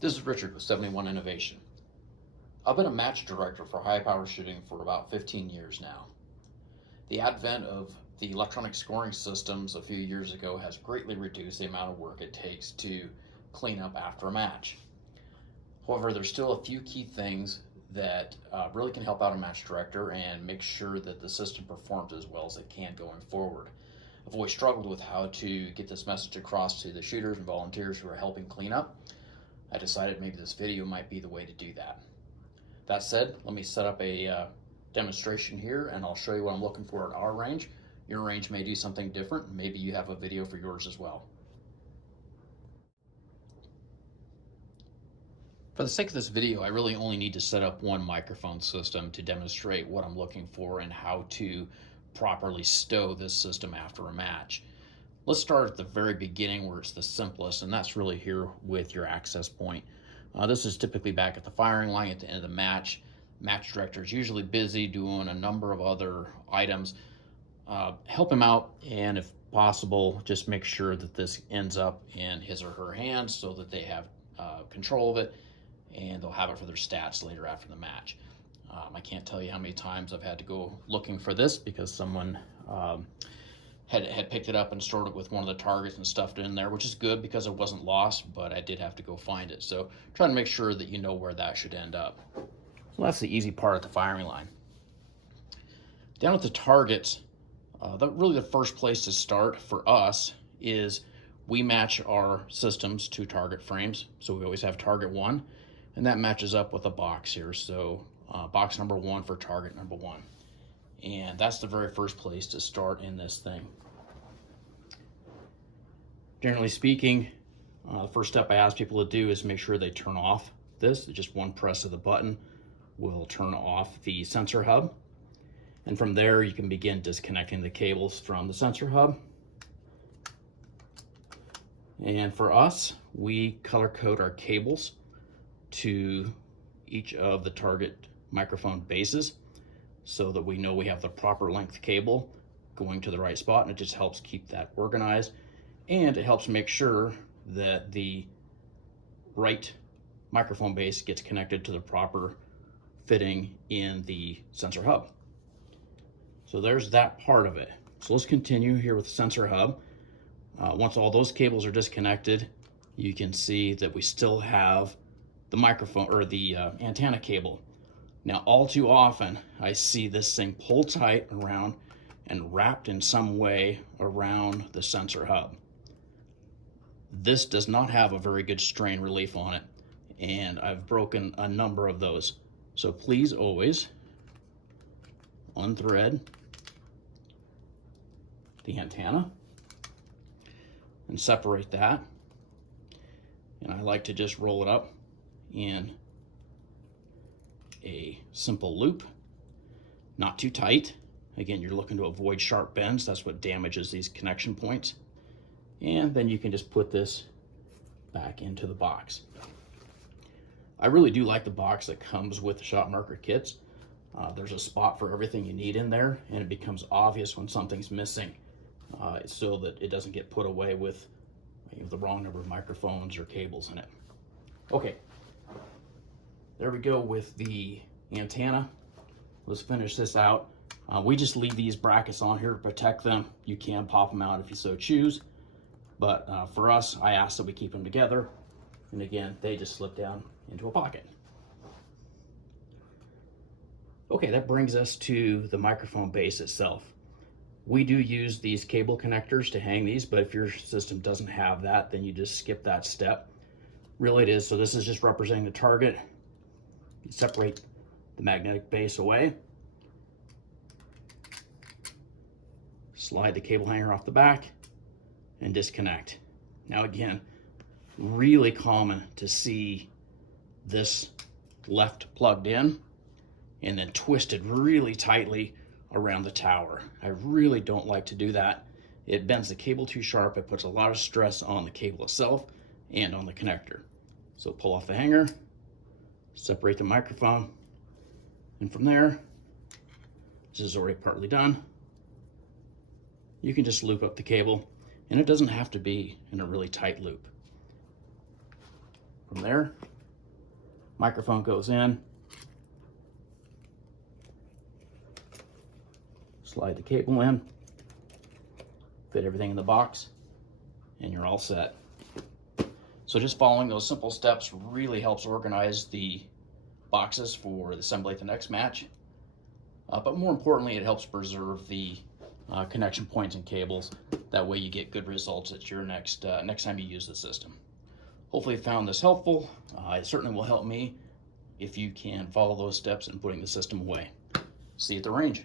This is Richard with 71 Innovation. I've been a match director for high power shooting for about 15 years now. The advent of the electronic scoring systems a few years ago has greatly reduced the amount of work it takes to clean up after a match. However, there's still a few key things that really can help out a match director and make sure that the system performs as well as it can going forward. I've always struggled with how to get this message across to the shooters and volunteers who are helping clean up. I decided maybe this video might be the way to do that. That said, let me set up a demonstration here and I'll show you what I'm looking for at our range. Your range may do something different. Maybe you have a video for yours as well. For the sake of this video, I really only need to set up one microphone system to demonstrate what I'm looking for and how to properly stow this system after a match. Let's start at the very beginning where it's the simplest, and that's really here with your access point. This is typically back at the firing line at the end of the match. Match director is usually busy doing a number of other items. Help him out, and if possible, just make sure that this ends up in his or her hands so that they have control of it, and they'll have it for their stats later after the match. I can't tell you how many times I've had to go looking for this because someone had picked it up and stored it with one of the targets and stuffed it in there, which is good because it wasn't lost, but I did have to go find it. So try to make sure that you know where that should end up. So that's the easy part at the firing line. Down at the targets, really the first place to start for us is we match our systems to target frames. So we always have target 1, and that matches up with a box here. So box number 1 for target number 1. And that's the very first place to start in this thing. Generally speaking, the first step I ask people to do is make sure they turn off this. Just one press of the button will turn off the sensor hub. And from there, you can begin disconnecting the cables from the sensor hub. And for us, we color code our cables to each of the target microphone bases, so that we know we have the proper length cable going to the right spot, and it just helps keep that organized, and it helps make sure that the right microphone base gets connected to the proper fitting in the sensor hub. So there's that part of it. So let's continue here with the sensor hub. Once all those cables are disconnected, you can see that we still have the microphone or the antenna cable. Now, all too often, I see this thing pulled tight around and wrapped in some way around the sensor hub. This does not have a very good strain relief on it, and I've broken a number of those. So please always unthread the antenna and separate that. And I like to just roll it up in a simple loop, not too tight. Again, you're looking to avoid sharp bends. That's what damages these connection points. And then you can just put this back into the box. I really do like the box that comes with the ShotMarker kits. There's a spot for everything you need in there, and it becomes obvious when something's missing, so that it doesn't get put away with the wrong number of microphones or cables in it. Okay. There we go with the antenna. Let's finish this out. We just leave these brackets on here to protect them. You can pop them out if you so choose, but for us, I ask that we keep them together. And again, they just slip down into a pocket. Okay, that brings us to the microphone base itself. We do use these cable connectors to hang these, but if your system doesn't have that, then you just skip that step. Really it is, so this is just representing the target. You separate the magnetic base away, slide the cable hanger off the back, and disconnect. Now again, really common to see this left plugged in and then twisted really tightly around the tower. I really don't like to do that. It bends the cable too sharp. It puts a lot of stress on the cable itself and on the connector. So pull off the hanger, separate the microphone, and from there, this is already partly done, you can just loop up the cable, and it doesn't have to be in a really tight loop. From there, Microphone goes in. Slide the cable in. Fit everything in the box, and you're all set. So just following those simple steps really helps organize the boxes for the assembly at the next match. But more importantly, it helps preserve the connection points and cables. That way you get good results at your next time you use the system. Hopefully you found this helpful. It certainly will help me if you can follow those steps in putting the system away. See you at the range.